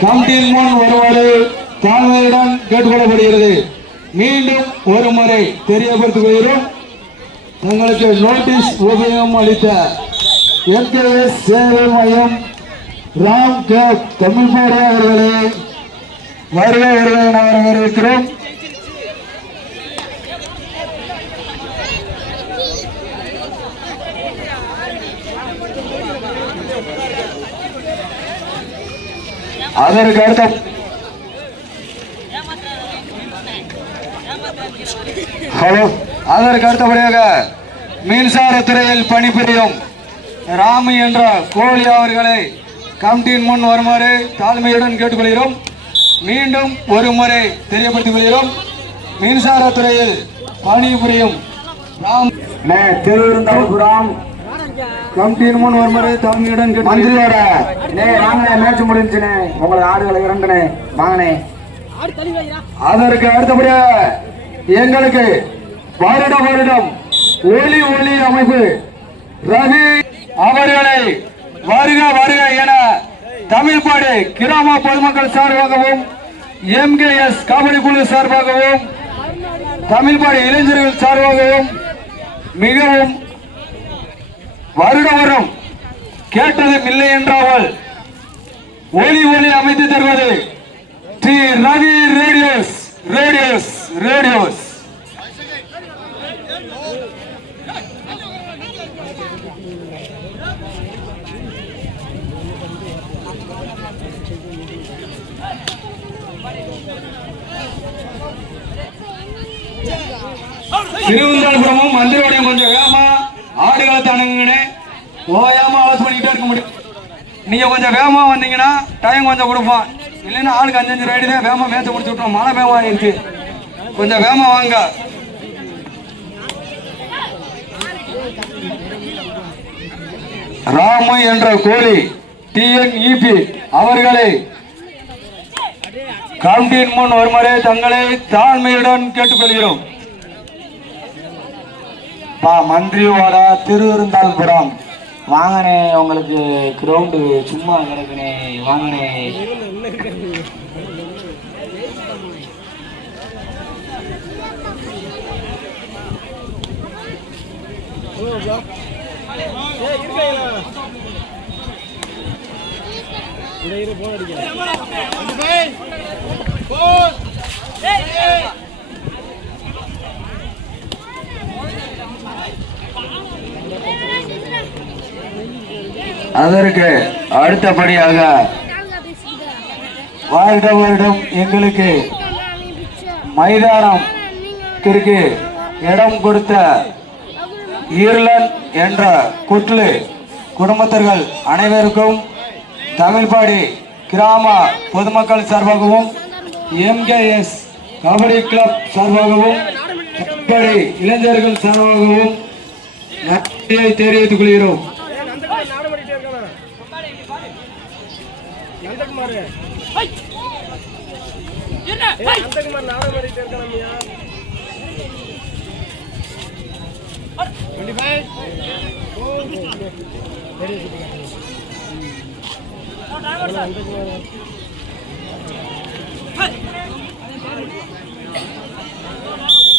கமிட்டியின் முன் வருமாறு தாழ்மையுடன் கேட்டுக்கொள்ளப்படுகிறது. மீண்டும் ஒரு முறை தெரியப்படுத்திக் கொள்கிறோம் தங்களுக்கு நோட்டீஸ் உபயோகம் அளித்த எம்கேஎஸ் சேவை மையம் ராம் கே தமிழ்நாடு அவர்களே வருகை வருக என வரவேற்கிறோம் அதற்கு அடுத்த ஹலோ அதற்கு அடுத்தபடியாக மின்சாரத்துறையில் பணிபுரியும் ராமு என்ற கோழி அவர்களை கமிட்டியின் முன் வருமாறு தாழ்மையுடன் கேட்டுக்கொள்கிறோம். மீண்டும் ஒரு முறை தெரியப்படுத்திக் கொள்கிறோம். மின்சாரத்துறையில் பணிபுரியும் ராம். திருவிருந்தாபுரம் கமிட்டியின் முன் வருமாறு தாழ்மையுடன் மந்திரியோட நே வாங்கண்ணே மேட்ச் முடிஞ்சுனே உங்களுக்கு ஆடுகளை இறங்குனே வாங்கண்ணே. அதற்கு அடுத்தபடியாக எங்களுக்கு வருட வருடம் ஒளி ஒளி அமைப்பு ரவி அவர்களை வருக வருக என தமிழ்பாடு கிராம பொதுமக்கள் சார்பாகவும் எம்கேஎஸ் கபடி குழு சார்பாகவும் தமிழ்பாடு இளைஞர்கள் சார்பாகவும் மிகவும் வருடவரும் கேட்டதும் இல்லை என்றால் ஒளி ஒளி அமைத்து தருவது Sri Ravi radios radios radios. திருவந்தாபுரமும் மந்திரோடையும் கொஞ்சம் வேகமா. ஆடுகளை தானுங்கன்னு ஓயாம ஆலோசனை பண்ணிக்கிட்டே இருக்க முடியும். நீங்க கொஞ்சம் வேகமா வந்தீங்கன்னா டைம் கொஞ்சம் கொடுப்போம். இல்லைன்னா ஆளுக்கு அஞ்சஞ்சு ரைடு தான் வேகமா மேட்ச் முடிச்சு விட்டுரும் மழை வேகமா இருக்கு. கொஞ்சம் வேகமா வாங்க. ராமு என்ற கோழி டிஎன்இபி அவர்களை. கமிட்டியின் முன் வருமாறு தங்களை தாழ்மையுடன் கேட்டுக்கொள்கிறோம். பா மந்திரியோட திருவிருந்தாள்புரம் வாங்கண்ணே உங்களுக்கு கிரவுண்டு சும்மா கிடக்குனே வாங்கண்ணே அதற்கு அடுத்தபடியாக வாழ்ந்த வருடம் எங்களுக்கு மைதானத்திற்கு இடம் கொடுத்த ஈர்லன் என்ற குட்லு குடும்பத்தர்கள் அனைவருக்கும் தமிழ்பாடி கிராம பொதுமக்கள் சார்பாகவும் எம்கேஎஸ் கபடி கிளப் சார்பாகவும் கபடி இளைஞர்கள் சார்பாகவும் நன்றியை தெரிவித்துக் கொள்கிறோம்.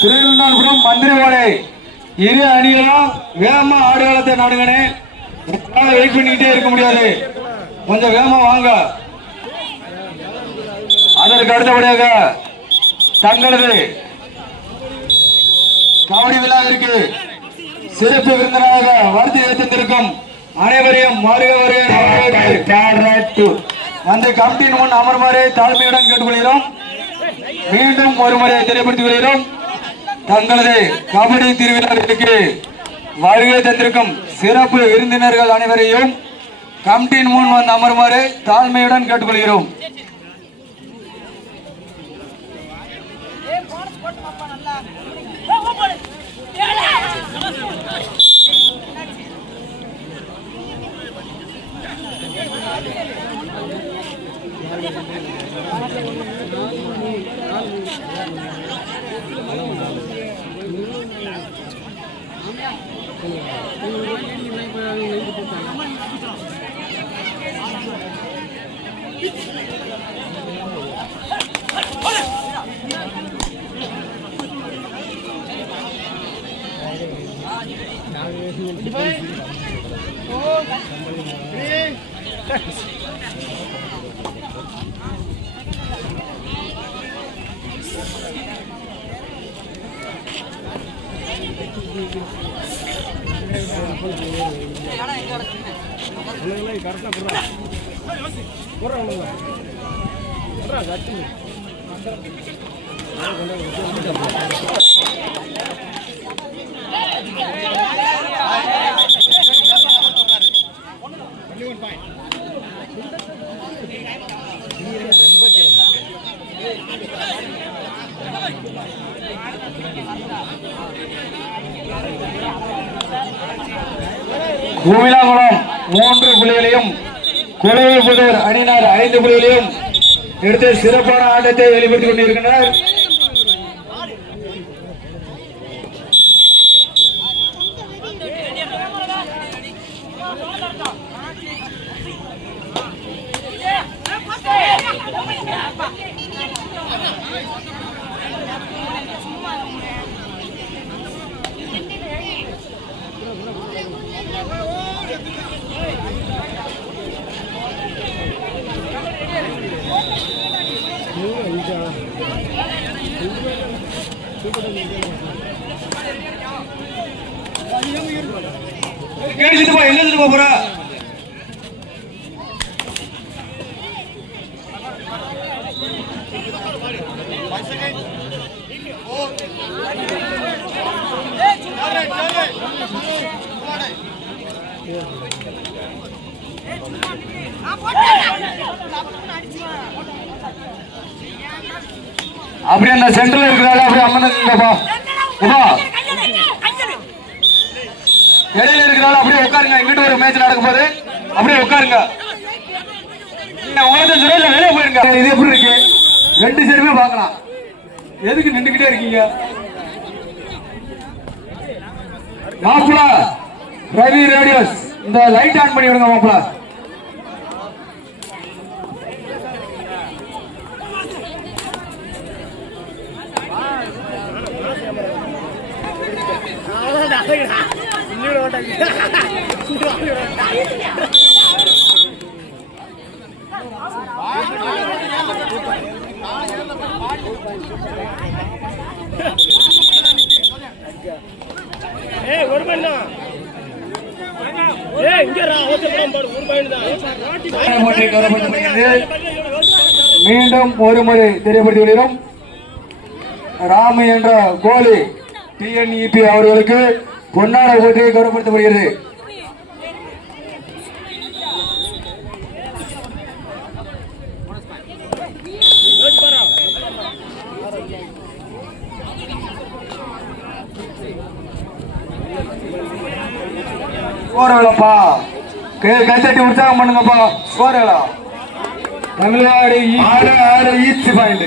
திருவண்ணாமபுரம் மந்திரிவாடை இரு அணிகளும் வேகமா ஆடுகளத்தை நாடுங்கனே வெயிட் பண்ணிக்கிட்டே இருக்க முடியாது. கொஞ்சம் வேகமா வாங்க. அதற்கு அடுத்தபடியாக தங்களது கபடி விழாவிற்கு சிறப்பு விருந்தினராக வருத்தி வைத்திருக்கும் அனைவரையும் அந்த கமிட்டியின் முன் அமர்மாறு தாழ்மையுடன் கேட்டுக்கொள்கிறோம். மீண்டும் ஒரு முறை தெரியப்படுத்திக் கொள்கிறோம். தங்களது கபடி திருவிழாவிற்கு வருகை தந்திருக்கும் சிறப்பு விருந்தினர்கள் அனைவரையும் கமிட்டியின் முன் வந்து அமருமாறு தாழ்மையுடன் கேட்டுக்கொள்கிறோம். நல்லா. கரெக்டாக கோவிலாங்குளம் மூன்று புள்ளிகளையும் குளவில் புதர் அணியினர் ஐந்து புள்ளிகளையும் எடுத்து சிறப்பான ஆட்டத்தை வெளிப்படுத்திக் கொண்டிருக்கின்றனர். கேட்டு எங்க இருந்து போற அப்படியே அந்த சென்ட்ரல் இருக்கிறாள் அப்படியே இடையில இருக்கிறாள் அப்படியே உட்காருங்க. இங்கிட்டு ஒரு மேட்ச் நடக்கும் போது அப்படியே உட்காருங்க. உலகத்தை துறையில வெளியே போயிருங்க. இது எப்படி இருக்கு? ரெண்டு சைடுமே பார்க்கலாம். எதுக்கு நின்றுகிட்டே இருக்கீங்க? மாப்பிள ரவி ரேடியோஸ். இந்த லைட் ஆன் பண்ணி விடுங்க மாப்பிள. ஏய் ஒரு மணி தான் மீண்டும் ஒரு முறை தெரியப்படுத்தி விடுகிறோம் ராமு என்ற கோலி டிஎன்இபி அவர்களுக்கு பொன்னார போட்டியை கௌரவப்படுத்தப்படுகிறது. ஸ்கோர் கை கைத்தட்டி உற்சாகம் பண்ணுங்கப்பா. ஸ்கோர் தமிழ்நாடு ஆறு ஆறு ஈச் பாயிண்ட்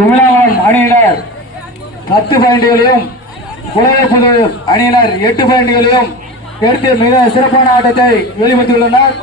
குமிழாவன் அணியினர் பத்து பாயிண்டுகளையும் குலவேப்புதூர் அணியினர் எட்டு பாயிண்டுகளையும் எடுத்து மிக சிறப்பான ஆட்டத்தை வெளிப்படுத்தியுள்ளனர்.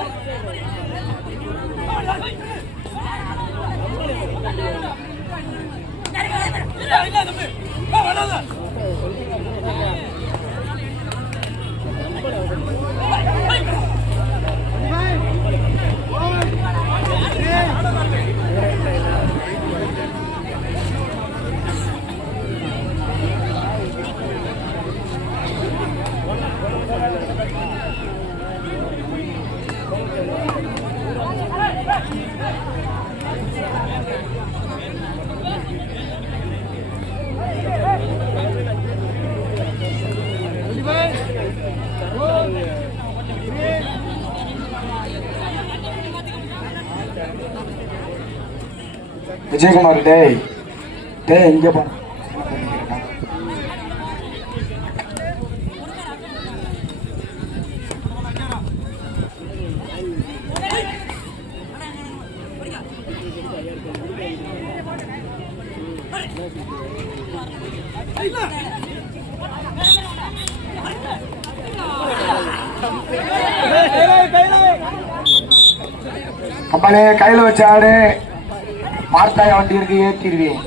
விஜயகுமார் டே டே இங்க பா. கம்பளே கையில வச்ச ஆடு. மார்த்தாய வண்டி இருக்கு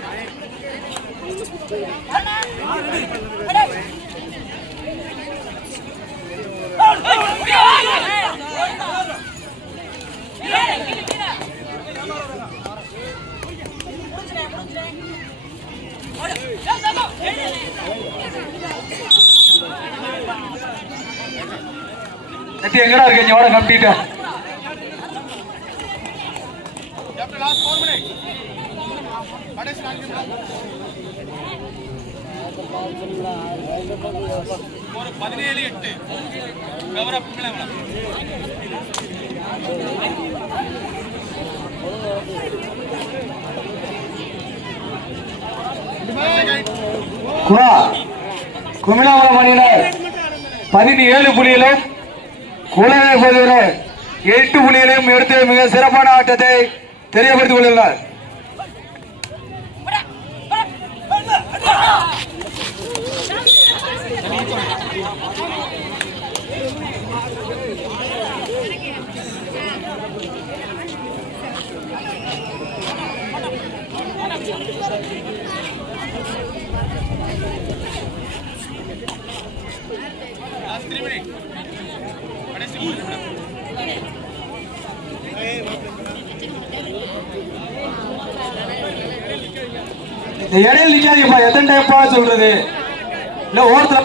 சத்தே எங்கடா இருக்க? நீ வாட கம்பிட்ட குணா குமிழாமலம் அணியினர். பதினேழு புள்ளியிலும் குலவேபதிவர் எட்டு புள்ளிகளையும் எடுத்து மிக சிறப்பான ஆட்டத்தை தெரியப்படுத்திக் கொண்டுள்ளார் இந்த இடையில நிக்காதீங்கப்பா எத்தனை டைப்பா சொல்றது? இல்ல ஓரத்துல.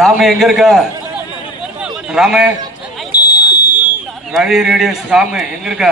ராம எங்க இருக்க? ராம. ரவி ரேடியோஸ். ராம எங்க இருக்க?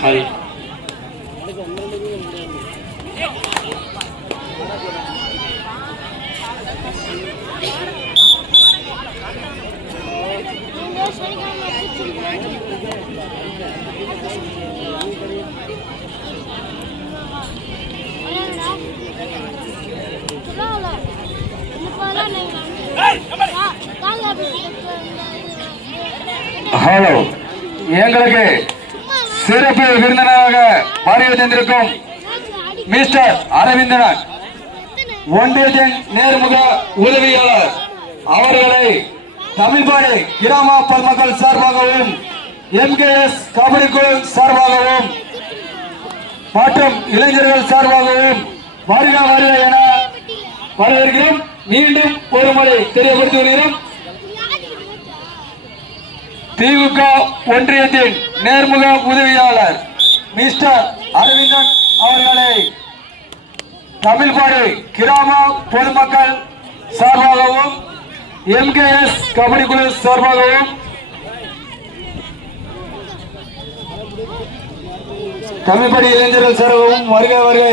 சரி ஹலோ எங்களுக்கு சிறப்பு விருந்தினராக வருகை தந்திருக்கும் மிஸ்டர் அரவிந்தன் ஒன்றியத்தின் நேர்முக உதவியாளர். அவர்களை தமிழ்பாடி கிராம பொதுமக்கள் சார்பாகவும் எம்கேஎஸ் கபடி குழு சார்பாகவும் மற்றும் இளைஞர்கள் சார்பாகவும் வருக வருக என வரவேற்கிறோம். மீண்டும் ஒரு முறை தெரியப்படுத்தி வருகிறோம் திமுக ஒன்றியத்தின் நேர்முக உதவியாளர் மிஸ்டர் அரவிந்தன் அவர்களை தமிழ்பாடு கிராம பொதுமக்கள் சார்பாகவும் எம்கேஎஸ் கபடி குழு சார்பாகவும் தமிழ்படி இளைஞர்கள் சார்பாகவும் வருக வருகை.